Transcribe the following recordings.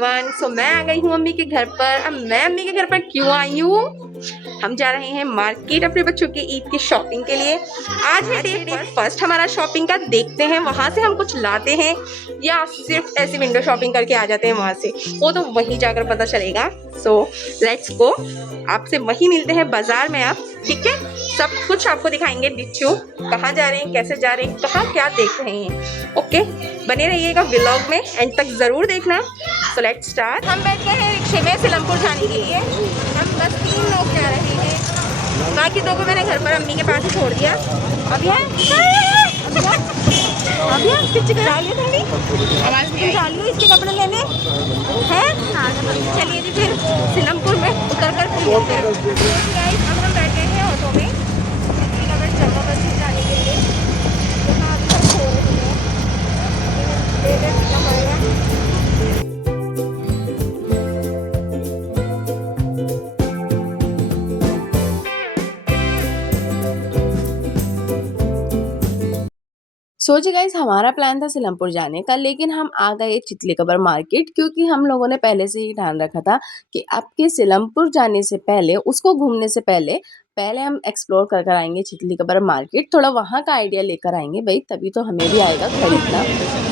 Everyone. सो मैं आ गई हूँ मम्मी के घर पर। अब मैं मम्मी के घर पर क्यों आई हूँ? हम जा रहे हैं मार्केट अपने बच्चों की ईद की शॉपिंग के लिए। आज है डे फर्स्ट हमारा शॉपिंग का। देखते हैं वहां से हम कुछ लाते हैं या सिर्फ ऐसी विंडो शॉपिंग करके आ जाते हैं वहां से, वो तो वहीं जाकर पता चलेगा। सो लेट्स गो, आपसे वहीं मिलते हैं बाजार में आप, ठीक है? सब कुछ आपको दिखाएंगे डिच्चू, कहाँ जा रहे हैं, कैसे जा रहे हैं, कहाँ क्या देख रहे हैं। ओके, बने रहिएगा व्लॉग में, एंड तक जरूर देखना। So let's start. हम बैठ गए हैं रिक्शे में सिलमपुर जाने के लिए। हम बस 3 लोग जा रहे हैं, बाकी 2 को मैंने घर पर अम्मी के पास ही छोड़ दिया। अभी है इसके कपड़े लेने हैं। चलिए जी फिर सिलमपुर में उतर कर अब हम बैठ गए हैं ऑटो में जामा मस्जिद जाने के लिए। यहाँ अभी हम सो रहे हैं, सोचिए गाइस, हमारा प्लान था सिलमपुर जाने का, लेकिन हम आ गए चितली कबर मार्केट, क्योंकि हम लोगों ने पहले से ही ठान रखा था कि आपके सिलमपुर जाने से पहले, उसको घूमने से पहले हम एक्सप्लोर कर कर आएंगे चितली कबर मार्केट। थोड़ा वहाँ का आइडिया लेकर आएंगे भाई, तभी तो हमें भी आएगा खरीदना।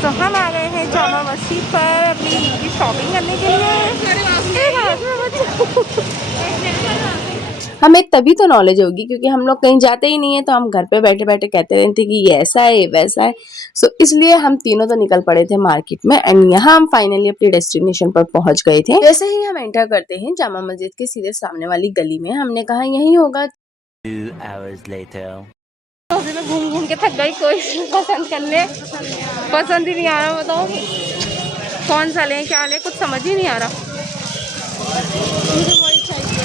तो हम आ गए हैं जामा मस्जिद पर अपनी ईद की शॉपिंग करने के लिए। हमें तभी तो नॉलेज होगी, क्योंकि हम लोग कहीं जाते ही नहीं है, तो हम घर पे बैठे बैठे कहते रहते कि ये ऐसा है, ये वैसा है। सो इसलिए हम तीनों तो निकल पड़े थे मार्केट में, एंड यहाँ हम फाइनली अपनी डेस्टिनेशन पर पहुंच गए थे। जैसे ही हम एंटर करते हैं जामा मस्जिद के सीधे सामने वाली गली में, हमने कहा यही होगा। 2 hours later. मैं घूम घूम के थक गई, कोई पसंद करने पसंद ही नहीं आ रहा। बताओ कौन सा लें, क्या लें, कुछ समझ ही नहीं आ रहा।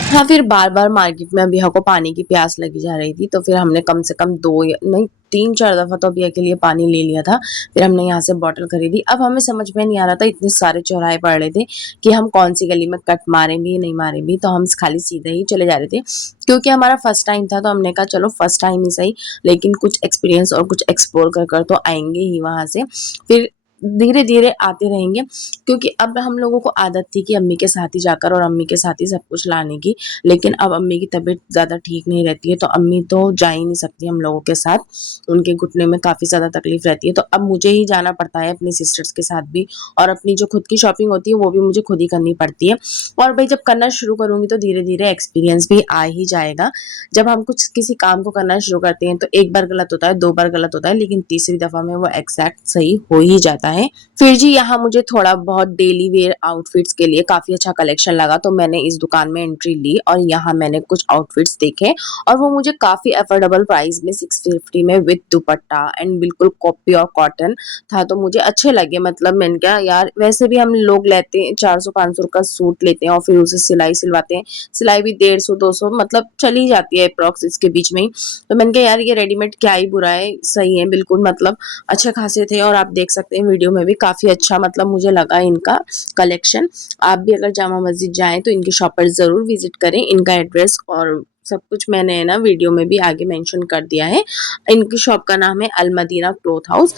हाँ, फिर बार बार मार्केट में अभिया को पानी की प्यास लगी जा रही थी, तो फिर हमने कम से कम 2 या नहीं 3-4 दफा तो अभिया के लिए पानी ले लिया था। फिर हमने यहाँ से बॉटल खरीदी। अब हमें समझ में नहीं आ रहा था, इतने सारे चौराहे पड़ रहे थे कि हम कौन सी गली में कट मारे भी नहीं मारे भी, तो हम खाली सीधे ही चले जा रहे थे। क्योंकि हमारा फर्स्ट टाइम था, तो हमने कहा चलो फर्स्ट टाइम ही सही, लेकिन कुछ एक्सपीरियंस और कुछ एक्सप्लोर कर कर तो आएंगे ही वहां से। फिर धीरे धीरे आते रहेंगे, क्योंकि अब हम लोगों को आदत थी कि अम्मी के साथ ही जाकर और अम्मी के साथ ही सब कुछ लाने की। लेकिन अब अम्मी की तबीयत ज़्यादा ठीक नहीं रहती है, तो अम्मी तो जा ही नहीं सकती हम लोगों के साथ, उनके घुटने में काफ़ी ज़्यादा तकलीफ रहती है। तो अब मुझे ही जाना पड़ता है अपनी सिस्टर्स के साथ भी, और अपनी जो खुद की शॉपिंग होती है वो भी मुझे खुद ही करनी पड़ती है। और भाई जब करना शुरू करूँगी तो धीरे धीरे एक्सपीरियंस भी आ ही जाएगा। जब हम कुछ किसी काम को करना शुरू करते हैं तो 1 बार गलत होता है, 2 बार गलत होता है, लेकिन तीसरी दफ़ा में वो एग्जैक्ट सही हो ही जाता है। फिर जी यहाँ मुझे थोड़ा बहुत डेली वेयर आउटफिट्स के लिए काफी अच्छा कलेक्शन लगा, तो मैंने इस दुकान में एंट्री ली और यहाँ मैंने कुछ आउटफिट्स देखे, और वो मुझे काफी अफोर्डेबल प्राइस में 650 में विद दुपट्टा एंड बिल्कुल कॉपी और कॉटन था, तो मुझे अच्छे लगे। मतलब मैंने कहा यार, वैसे भी हम लोग लेते हैं 400-500 का सूट लेते हैं और फिर उसे सिलाई सिलवाते हैं, सिलाई भी 150-200 मतलब चली जाती है अप्रॉक्स इसके बीच में ही। तो मैंने कहा यार ये रेडीमेड क्या ही बुरा है, सही है बिल्कुल, मतलब अच्छे खासे थे। और आप देख सकते हैं वीडियो में भी काफ़ी अच्छा मतलब मुझे लगा इनका कलेक्शन। आप भी अगर जामा मस्जिद जाएं तो इनकी शॉप पर ज़रूर विजिट करें। इनका एड्रेस और सब कुछ मैंने ना वीडियो में भी आगे मेंशन कर दिया है। इनकी शॉप का नाम है अल मदीना क्लॉथ हाउस।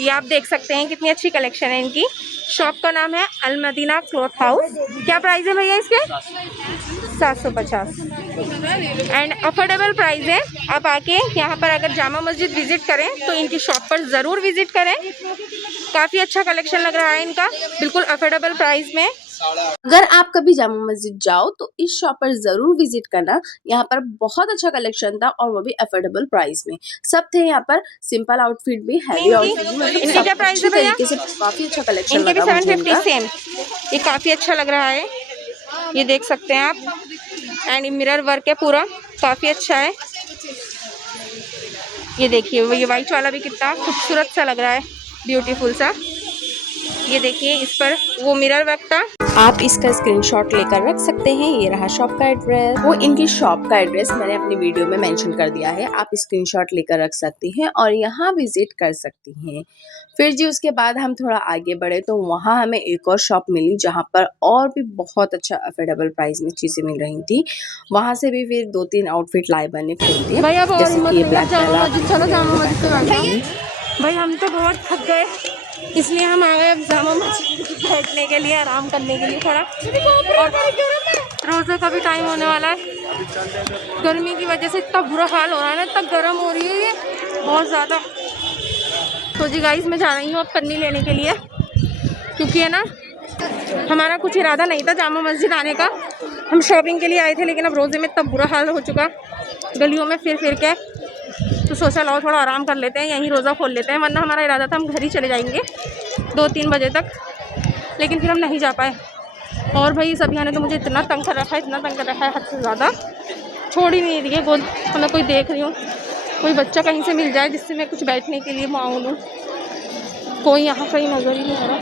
ये आप देख सकते हैं कितनी अच्छी कलेक्शन है इनकी। शॉप का नाम है अल मदीना क्लॉथ हाउस। क्या प्राइस है भैया इसके? 750 एंड अफोर्डेबल प्राइस है। आप आके यहाँ पर अगर जामा मस्जिद विजिट करें तो इनकी शॉप पर ज़रूर विजिट करें। काफ़ी अच्छा कलेक्शन लग रहा है इनका, बिल्कुल अफोर्डेबल प्राइस में। अगर आप कभी जामा मस्जिद जाओ तो इस शॉप पर जरूर विजिट करना। यहाँ पर बहुत अच्छा कलेक्शन था और वो भी अफोर्डेबल प्राइस में। सब थे यहाँ पर, सिंपल आउटफिट भी, हैवी आउटफिट भी, मतलब इनकी क्या प्राइस है भैया? तरीके से काफी अच्छा कलेक्शन इनके भी लगा मुझे 750 इनका। सेम। ये काफ़ी अच्छा लग रहा है, ये देख सकते हैं आप, एंड मिरर वर्क है पूरा, काफ़ी अच्छा है। ये देखिए ये वाइट वाला भी कितना खूबसूरत सा लग रहा है, ब्यूटीफुल सा। ये देखिए इस पर वो मिरर वर्क था। आप इसका स्क्रीनशॉट लेकर रख सकते हैं। ये रहा शॉप का एड्रेस। वो इनकी शॉप का एड्रेस मैंने अपनी वीडियो में मेंशन कर दिया है, आप स्क्रीनशॉट लेकर रख सकती हैं और यहाँ विजिट कर सकती हैं। फिर जी उसके बाद हम थोड़ा आगे बढ़े तो वहाँ हमें एक और शॉप मिली जहाँ पर और भी बहुत अच्छा अफोर्डेबल प्राइस में चीज़ें मिल रही थी। वहाँ से भी फिर 2-3 आउटफिट लाए बने खरीदे, जैसे कि ये ब्लैक वाला। भाई हम तो बहुत थक गए, इसलिए हम आ गए अब जामा मस्जिद बैठने के लिए, आराम करने के लिए थोड़ा। और रोज़े का भी टाइम होने वाला है। गर्मी की वजह से इतना बुरा हाल हो रहा है ना, इतना गर्म हो रही है ये बहुत ज़्यादा। तो जी गाइस मैं जा रही हूँ अब पन्नी लेने के लिए, क्योंकि है ना हमारा कुछ इरादा नहीं था जामा मस्जिद आने का। हम शॉपिंग के लिए आए थे, लेकिन अब रोज़े में इतना बुरा हाल हो चुका गलियों में फिर के, तो सोचा लो थोड़ा आराम कर लेते हैं, यहीं रोज़ा खोल लेते हैं। वरना हमारा इरादा था हम घर ही चले जाएंगे 2-3 बजे तक, लेकिन फिर हम नहीं जा पाए। और भाई इस अभियान ने तो मुझे इतना तंग कर रखा है, इतना तंग कर रखा है हद से ज़्यादा, छोड़ ही नहीं रही है गोद। मैं कोई देख रही हूँ कोई बच्चा कहीं से मिल जाए जिससे मैं कुछ बैठने के लिए मांग लूँ, कोई यहाँ कहीं नज़र ही नहीं आ रहा।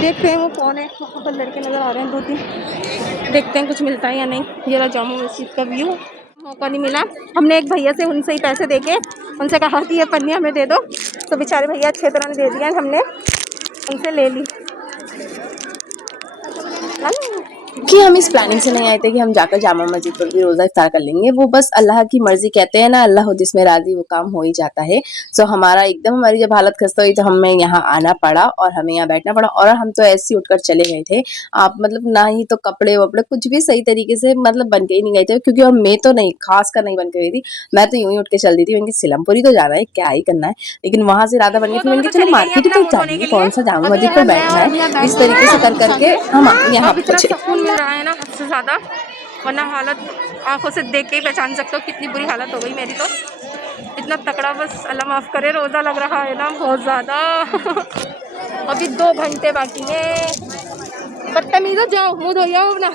देखते हैं वो कौन है, वहाँ पर लड़के नज़र आ रहे हैं 2-3, देखते हैं कुछ मिलता है या नहीं। ये रहा जामा मस्जिद का व्यू। मौका नहीं मिला, हमने एक भैया से उनसे ही पैसे देके उनसे कहा कि ये पन्नी हमें दे दो, तो बेचारे भैया अच्छे तरह ने दे दिया, हमने उनसे ले ली। कि हम इस प्लानिंग से नहीं आए थे कि हम जाकर जामा मस्जिद पर भी रोज़ा इफ्तार कर लेंगे। वो बस अल्लाह की मर्जी, कहते हैं ना, अल्लाह हो जिसमें राजी वो काम हो ही जाता है। सो हमारा एकदम, हमारी जब हालत खस्ता हुई तो हमें यहाँ आना पड़ा और हमें यहाँ बैठना पड़ा। और हम तो ऐसे ही उठकर चले गए थे, आप मतलब ना ही तो कपड़े वपड़े कुछ भी सही तरीके से मतलब बन के ही नहीं गए थे, क्योंकि और मैं तो नहीं, खास कर नहीं बन के गई थी। मैं तो यूं ही उठ के चल दी थी, मैंने सिलमपुरी तो जाना है, क्या ही करना है। लेकिन वहां से इरादा बन गया, मैंने चलो मार्केट ही तो जाएंगे, कौन सा जामा मस्जिद पर बैठना है। इस तरीके से कर करके हम यहाँ पहुंचे। मिल रहा है ना हद से ज़्यादा, वरना हालत आंखों से देख के ही पहचान सकते हो कितनी बुरी हालत हो गई मेरी तो। इतना तकड़ा, बस अल्लाह माफ़ करे, रोज़ा लग रहा है ना बहुत ज़्यादा। अभी 2 घंटे बाकी है। बदतमीज़ो जाओ मुँह धो जाओ अपना।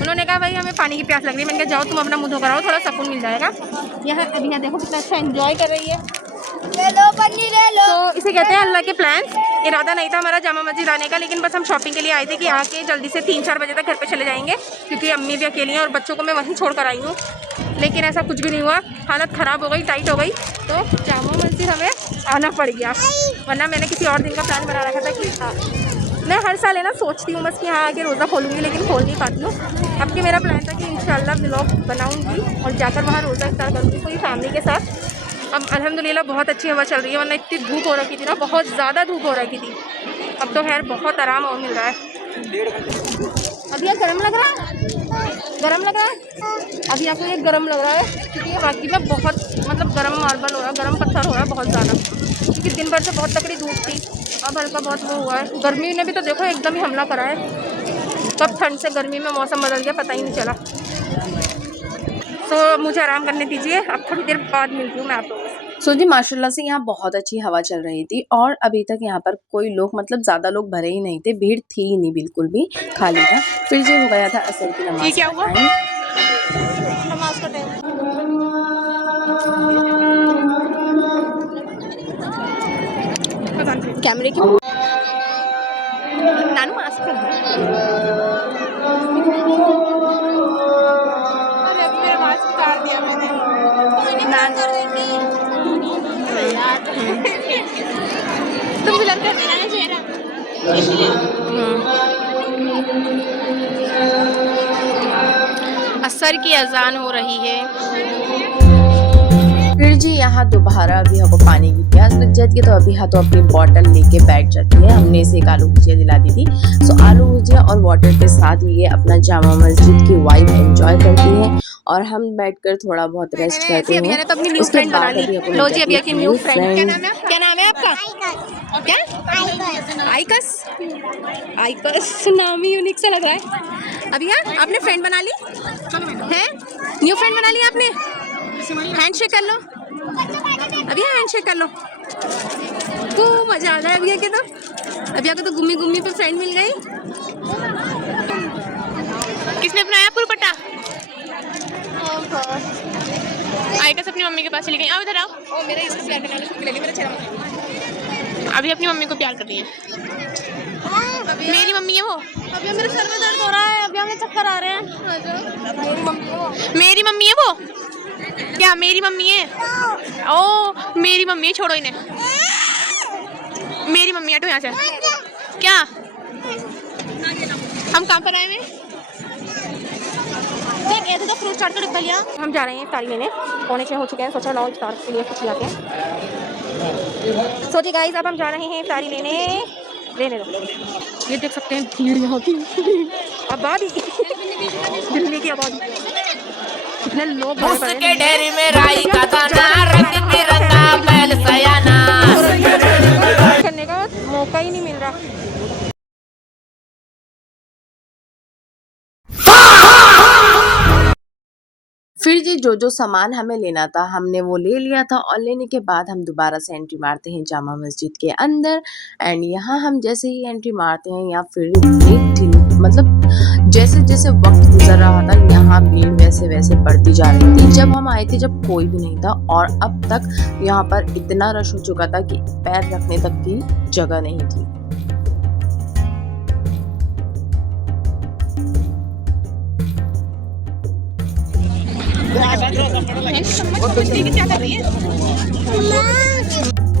उन्होंने कहा भाई हमें पानी की प्यास लग रही है, मैंने कहा जाओ तुम अपना मुँह धो कर आओ, थोड़ा सुकून मिल जाएगा। यहाँ अभी यहाँ देखो कितना अच्छा एंजॉय कर रही है। ले लो पन्नी ले लो। तो इसे कहते हैं अल्लाह के प्लान। इरादा नहीं था हमारा जामा मस्जिद आने का, लेकिन बस हम शॉपिंग के लिए आए थे कि आके जल्दी से 3-4 बजे तक घर पे चले जाएंगे, क्योंकि अम्मी भी अकेली हैं और बच्चों को मैं वहीं छोड़ कर आई हूँ। लेकिन ऐसा कुछ भी नहीं हुआ, हालत ख़राब हो गई, टाइट हो गई, तो जामा मस्जिद हमें आना पड़ गया। वरना मैंने किसी और दिन का प्लान बना रखा था कि मैं हर साल है ना सोचती हूँ बस कि हाँ आके रोज़ा खोलूँगी, लेकिन खोल नहीं पाती हूँ। अब कि मेरा प्लान था कि इंशाल्लाह व्लॉग बनाऊँगी और जाकर वहाँ रोज़ा इफ्तार करूँगी पूरी फैमिली के साथ। अब अल्हम्दुलिल्लाह बहुत अच्छी हवा चल रही है, वरना इतनी धूप हो रखी थी ना, बहुत ज़्यादा धूप हो रखी थी। अब तो खैर बहुत आराम और मिल रहा है। अभी यहाँ गर्म लग रहा है, गर्म लग रहा है, अभी यहाँ ये गर्म लग रहा है, क्योंकि बाकी में बहुत मतलब गर्म मार्बल हो रहा है, गर्म पत्थर हो रहा है बहुत ज़्यादा, क्योंकि दिन भर से बहुत तकड़ी धूप थी। अब हल्का बहुत वो हुआ है, गर्मी ने भी तो देखो एकदम ही हमला करा है। कब ठंड से गर्मी में मौसम बदल गया पता ही नहीं चला। तो मुझे आराम करने दीजिए, अब थोड़ी देर बाद मिलती हूँ मैं आप लोगों से। सो जी माशाल्लाह से यहाँ बहुत अच्छी हवा चल रही थी, और अभी तक यहाँ पर कोई लोग मतलब ज़्यादा लोग भरे ही नहीं थे, भीड़ थी ही नहीं, बिल्कुल भी खाली था। फिर जो हो गया था असर की नमाज क्या हुआ? का नमाज का टाइम। कैमरे की नानू मास्क कर दो। अरे अभी मेरा मास्क उतार दिया मैंने। तुम ब्लर कर देना है चेहरा इसलिए। असर की अजान हो रही है। फिर जी यहाँ दोबारा अभी हमको पानी की प्यास लग जाती है, तो अभी हाँ तो अपनी बॉटल लेके बैठ जाती है। हमने इसे एक आलू भुजिया दिला दी थी। सो आलू भुजिया और वाटर के साथ ये अपना जामा मस्जिद की वाइब एंजॉय करती है, और हम बैठकर थोड़ा बहुत रेस्ट करते हैं। तो अपनी न्यू फ्रेंड बना ली। लो जी अभी की न्यू फ्रेंड। क्या नाम है आपका? क्या? आइकस। आइकस नाम ही यूनिक सा लग रहा है। अभी आपने फ्रेंड बना ली है? न्यू फ्रेंड बना ली आपने? हैंडशेक कर लो अभी, हैंडशेक कर लो। तो मजा आ गया अभी के तो। अभी को तो गुम्मी गुम्मी पे फ्रेंड मिल गई। किसने बनाया पुरपटा? आइकस अपनी मम्मी के पास चली गई। आओ इधर आओ। ओ मेरा इसको प्यार करने वाला ले ली मेरा चेहरा। अभी अपनी मम्मी को प्यार कर रही है। मेरी मम्मी है वो। अभी मेरे सर में दर्द हो रहा है, अभी हमें चक्कर आ रहे हैं। मेरी मम्मी है वो। मेरी मम्मी है वो। क्या मेरी मम्मी है? ओ मेरी मम्मी है, छोड़ो इन्हें। मेरी मम्मी हटो यहाँ से। क्या हम कहाँ पर आए हुए? तो फ्रूट चाट का डिब्बा लिया। हम जा रहे हैं इफ्तारी लेने, 6:45 हो चुके हैं, सोचा लाओ इफ्तार के लिए कुछ लाते हैं। सो जी गाइस, अब हम जा रहे हैं इफ्तारी लेने। लेने दो, ये देख सकते हैं भीड़ यहाँ की आबादी, दिल्ली की आबादी, कितने लोग उसके डेरी में राई का दाना, रंग बिरंगा बैल सयाना। करने का मौका ही नहीं मिल रहा। फिर जी जो सामान हमें लेना था हमने वो ले लिया था, और लेने के बाद हम दोबारा से एंट्री मारते हैं जामा मस्जिद के अंदर। एंड यहाँ हम जैसे ही एंट्री मारते हैं यहाँ फिर मतलब जैसे जैसे वक्त गुजर रहा था यहाँ भीड़ वैसे वैसे बढ़ती जा रही थी। जब हम आए थे जब कोई भी नहीं था, और अब तक यहाँ पर इतना रश हो चुका था कि पैर रखने तक की जगह नहीं थी।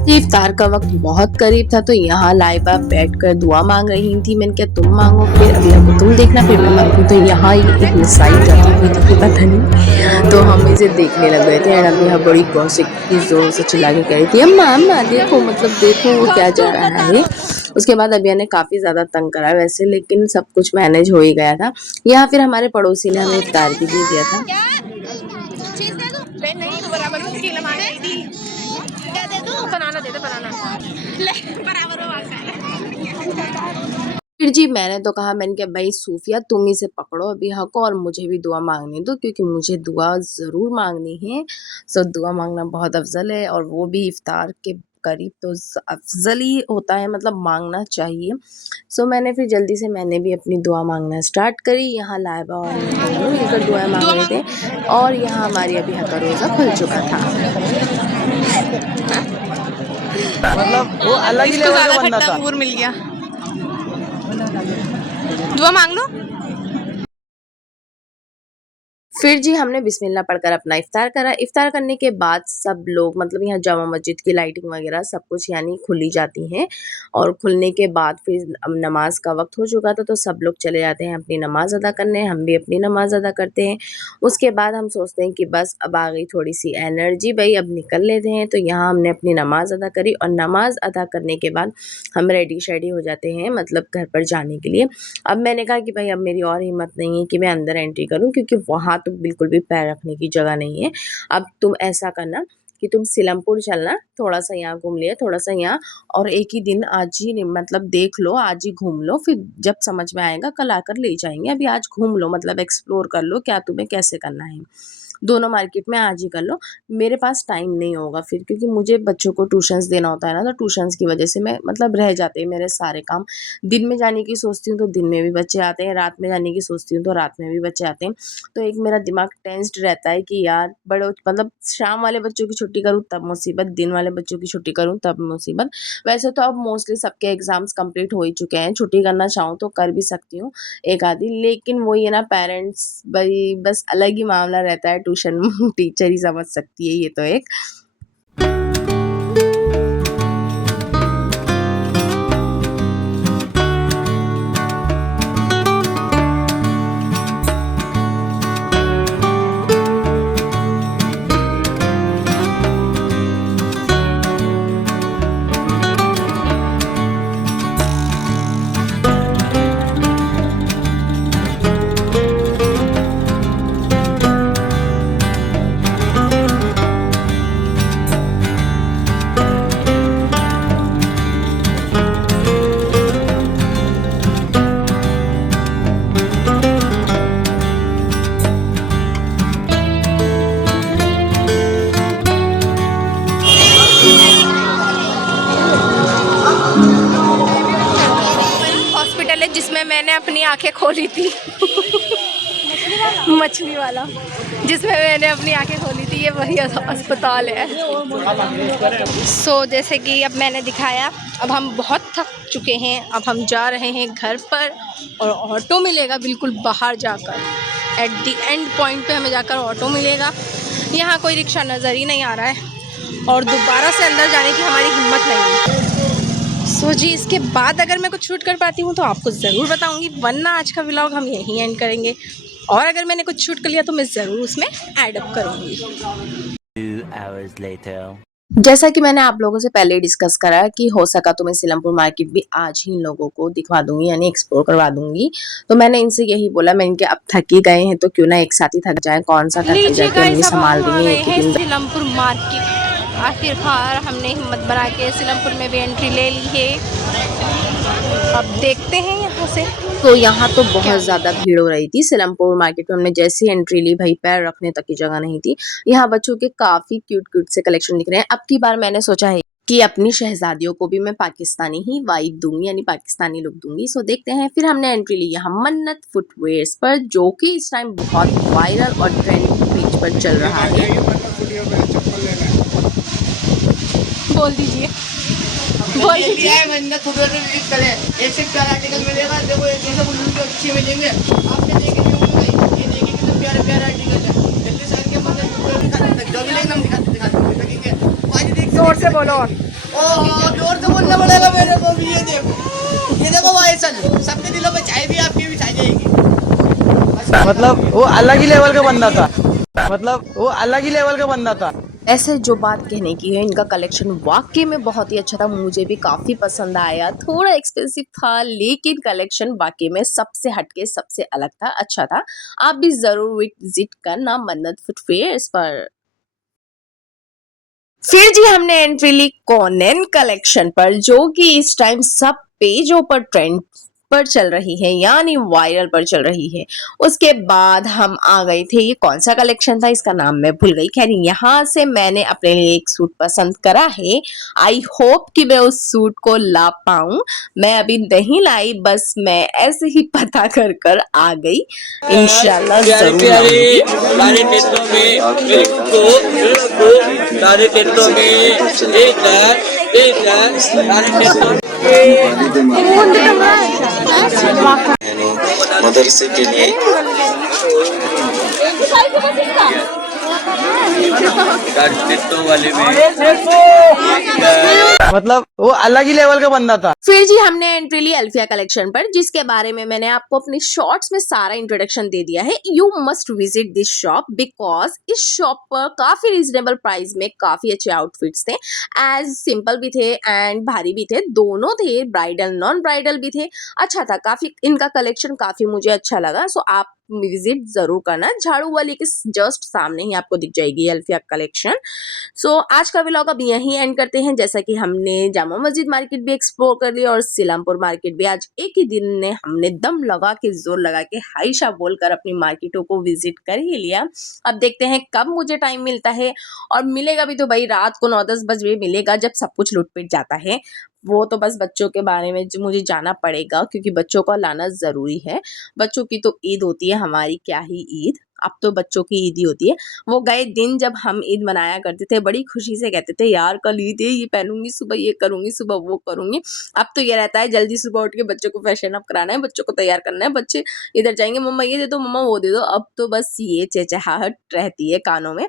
इफ्तार का वक्त बहुत करीब था, तो यहाँ लाइबा बैठकर दुआ मांग रही थी। मैंने क्या तुम मांगो, फिर अभी आपको तुम देखना, फिर मैं मांगू। तो यहाँ एक मिसाइल जाती हुई थी कि पता नहीं, तो हम इसे देखने लग गए थे। एंड अभी यहाँ बड़ी गौसिक की जोर से चिल्ला के कह रही थी अम्मा देखो, मतलब देखो वो क्या जा रहा है। उसके बाद अभिया ने काफ़ी ज़्यादा तंग करा वैसे, लेकिन सब कुछ मैनेज हो ही गया था। यहाँ फिर हमारे पड़ोसी ने हमें इफ्तार भी दे दिया था। फिर जी मैंने तो कहा, मैंने कहा भाई सूफिया तुम ही से पकड़ो अभी हक, और मुझे भी दुआ मांगने दो, क्योंकि मुझे दुआ ज़रूर मांगनी है। सो दुआ मांगना बहुत अफजल है, और वो भी इफ्तार के करीब तो अफजल ही होता है, मतलब मांगना चाहिए। सो मैंने फिर जल्दी से मैंने भी अपनी दुआ मांगना स्टार्ट करी। यहाँ लाइबा और दोनों मिलकर दुआ मांग रहे थे, और यहाँ हमारी अभी हक का रोज़ा खुल चुका था। मतलब वो अलग ही लेवल का बंदा था। अंगूर मिल गया, दुआ मांग लो। फिर जी हमने बिस्मिल्लाह पढ़कर अपना इफ्तार करा। इफ्तार करने के बाद सब लोग, मतलब यहाँ जामा मस्जिद की लाइटिंग वगैरह सब कुछ यानी खुली जाती हैं, और खुलने के बाद फिर अब नमाज का वक्त हो चुका था, तो सब लोग चले जाते हैं अपनी नमाज़ अदा करने। हम भी अपनी नमाज़ अदा करते हैं। उसके बाद हम सोचते हैं कि बस अब आ गई थोड़ी सी एनर्जी, भाई अब निकल लेते हैं। तो यहाँ हमने अपनी नमाज़ अदा करी, और नमाज़ अदा करने के बाद हम रेडी शेडी हो जाते हैं, मतलब घर पर जाने के लिए। अब मैंने कहा कि भाई अब मेरी और हिम्मत नहीं है कि मैं अंदर एंट्री करूँ, क्योंकि वहाँ तो बिल्कुल भी पैर रखने की जगह नहीं है। अब तुम ऐसा करना कि तुम सिलमपुर चलना, थोड़ा सा यहाँ घूम लिया, थोड़ा सा यहाँ, और एक ही दिन आज ही मतलब देख लो, आज ही घूम लो, फिर जब समझ में आएगा कल आकर ले जाएंगे। अभी आज घूम लो, मतलब एक्सप्लोर कर लो क्या तुम्हें कैसे करना है। दोनों मार्केट में आज ही कर लो। मेरे पास टाइम नहीं होगा फिर, क्योंकि मुझे बच्चों को ट्यूशन्स देना होता है ना, तो ट्यूशन्स की वजह से मैं मतलब रह जाते हैं मेरे सारे काम। दिन में जाने की सोचती हूँ तो दिन में भी बच्चे आते हैं, रात में जाने की सोचती हूँ तो रात में भी बच्चे आते हैं। तो एक मेरा दिमाग टेंस्ड रहता है कि यार बड़ो मतलब शाम वाले बच्चों की छुट्टी करूँ तब मुसीबत, दिन वाले बच्चों की छुट्टी करूँ तब मुसीबत। वैसे तो अब मोस्टली सबके एग्ज़ाम्स कंप्लीट हो ही चुके हैं, छुट्टी करना चाहूँ तो कर भी सकती हूँ एक आधी, लेकिन वही है ना, पेरेंट्स भाई बस अलग ही मामला रहता है। ट्यूशन टीचर ही समझ सकती है ये तो एक। हॉस्पिटल है जिसमें मैंने अपनी आंखें खोली थी मछली वाला, जिसमें मैंने अपनी आंखें खोली थी, ये वही अस्पताल है। सो जैसे कि अब मैंने दिखाया, अब हम बहुत थक चुके हैं, अब हम जा रहे हैं घर पर, और ऑटो मिलेगा बिल्कुल बाहर जाकर। एट दी एंड पॉइंट पे हमें जाकर ऑटो मिलेगा। यहाँ कोई रिक्शा नज़र ही नहीं आ रहा है, और दोबारा से अंदर जाने की हमारी हिम्मत नहीं है। सो जी इसके बाद अगर मैं कुछ शूट कर पाती हूँ तो आपको ज़रूर बताऊँगी, वरना आज का व्लॉग हम यहीं एंड करेंगे। और अगर मैंने कुछ शूट कर लिया तो मैं ज़रूर उसमें ऐड अप करूँगी। 2 hours later. जैसा कि मैंने आप लोगों से पहले डिस्कस करा कि हो सका तो मैं सीलमपुर मार्केट भी आज ही इन लोगों को दिखवा दूंगी, यानी एक्सप्लोर करवा दूंगी। तो मैंने इनसे यही बोला, मैं इनके अब थक ही गए हैं तो क्यों ना एक साथ ही थक जाए, कौन सा थक जाके मम्मी संभाल देंगे एक ही दिन। सीलमपुर मार्केट आखिरकार हमने हिम्मत बना के सीलमपुर में भी एंट्री ले ली है। अब देखते हैं यहाँ से। तो यहाँ तो बहुत ज़्यादा भीड़ हो रही थी सीलमपुर मार्केट में। हमने जैसी एंट्री ली, भाई पैर रखने तक की जगह नहीं थी। यहाँ बच्चों के काफ़ी क्यूट क्यूट से कलेक्शन दिख रहे हैं। अब की बार मैंने सोचा है कि अपनी शहजादियों को भी मैं पाकिस्तानी ही वाइब दूंगी, यानी पाकिस्तानी लुक दूंगी। सो देखते हैं। फिर हमने एंट्री ली यहाँ मन्नत फुटवेयर्स पर, जो कि इस टाइम बहुत वायरल और ट्रेंडिंग पेज पर चल रहा है। बोल दीजिए। बोल दीजिए मन्नत फुटवेयर में विजिट करें। एक से प्यारा आर्टिकल मिलेगा। देखो एक ऐसे बुल्लू के अच्छे मिलेंगे। आपने देखे नहीं होंगे। ये देखिए कितने प्यारे प्यारे आर्टिकल है। जल्दी से आके मन्नत फुटवेयर दिखाते, जो भी लेंगे हम दिखाते ठीक है। आज देख जोर से बोलो। ओह जोर से बोलना पड़ेगा मेरे को भी। ये देखो भाई सल सबके दिलों में चाय भी आपकी भी छा जाएगी। मतलब वो अलग ही लेवल का बंदा था। मतलब वो अलग ही लेवल का बंदा था। ऐसे जो बात कहने की है, इनका कलेक्शन वाकई में बहुत ही अच्छा था, मुझे भी काफ़ी पसंद आया। थोड़ा एक्सपेंसिव था लेकिन कलेक्शन वाकई में सबसे हटके सबसे अलग था, अच्छा था। आप भी ज़रूर विजिट करना मन्नत फुटवेयर्स पर। फिर जी हमने एंट्री ली कॉनन कलेक्शन पर, जो कि इस टाइम सब पेजों पर ट्रेंड पर चल रही है, यानी वायरल पर चल रही है। उसके बाद हम आ गए थे, ये कौन सा कलेक्शन था इसका नाम मैं भूल गई। खैर यहाँ से मैंने अपने लिए एक सूट पसंद करा है। आई होप कि मैं उस सूट को ला पाऊं। मैं अभी नहीं लाई, बस मैं ऐसे ही पता कर कर आ गई। इंशाल्लाह जरूर लाऊंगी। सारे टेस्टों में सारे टेस्टों में एक सारे टेस्टों मदरसे के लिए वाले में मतलब वो अलग ही लेवल का बंदा था। फिर जी हमने एंट्री ली अल्फिया कलेक्शन पर, जिसके बारे में मैंने आपको अपने शॉर्ट्स में सारा इंट्रोडक्शन दे दिया है। You must visit this shop because इस शॉप पर काफी रीजनेबल प्राइस में काफी अच्छे आउटफिट्स थे। एज सिंपल भी थे एंड भारी भी थे, दोनों थे, ब्राइडल नॉन ब्राइडल भी थे। अच्छा था, काफी इनका कलेक्शन काफी मुझे अच्छा लगा। सो आप विजिट जरूर करना। झाड़ू वाली के जस्ट सामने ही आपको दिख जाएगी अल्फिया कलेक्शन। सो आज का व्लॉग अब यहीं एंड करते हैं। जैसा कि हमने जामा मस्जिद मार्केट भी एक्सप्लोर कर लिया और सीलमपुर मार्केट भी, आज एक ही दिन में हमने दम लगा के जोर लगा के हाइशा बोलकर अपनी मार्केटों को विजिट कर ही लिया। अब देखते हैं कब मुझे टाइम मिलता है, और मिलेगा भी तो भाई रात को 9-10 बजे मिलेगा, जब सब कुछ लुटपिट जाता है। वो तो बस बच्चों के बारे में मुझे जाना पड़ेगा, क्योंकि बच्चों को लाना ज़रूरी है। बच्चों की तो ईद होती है, हमारी क्या ही ईद, अब तो बच्चों की ईद ही होती है। वो गए दिन जब हम ईद मनाया करते थे, बड़ी खुशी से कहते थे यार कल ईद है, ये पहनूंगी, सुबह ये करूंगी, सुबह वो करूंगी। अब तो ये रहता है जल्दी सुबह उठ के बच्चों को फैशन अप कराना है, बच्चों को तैयार करना है, बच्चे इधर जाएंगे मम्मा ये दे दो, मम्मा वो दे दो। अब तो बस ये चहचहाहट रहती है कानों में।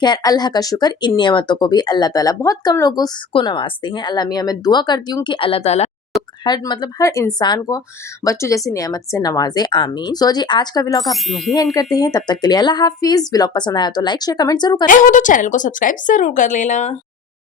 खैर अल्लाह का शुक्र, इन नियमतों को भी अल्लाह ताला बहुत कम लोगों को नवाजते हैं। अल्लाह मियां मैं दुआ करती हूँ कि अल्लाह ताला हर इंसान को बच्चों जैसी नियामत से नवाजे, आमीन। सो जी आज का व्लॉग आप यहीं एंड करते हैं, तब तक के लिए अल्लाह हाफिज। व्लॉग पसंद आया तो लाइक शेयर कमेंट जरूर करें, हो तो चैनल को सब्सक्राइब जरूर कर लेना।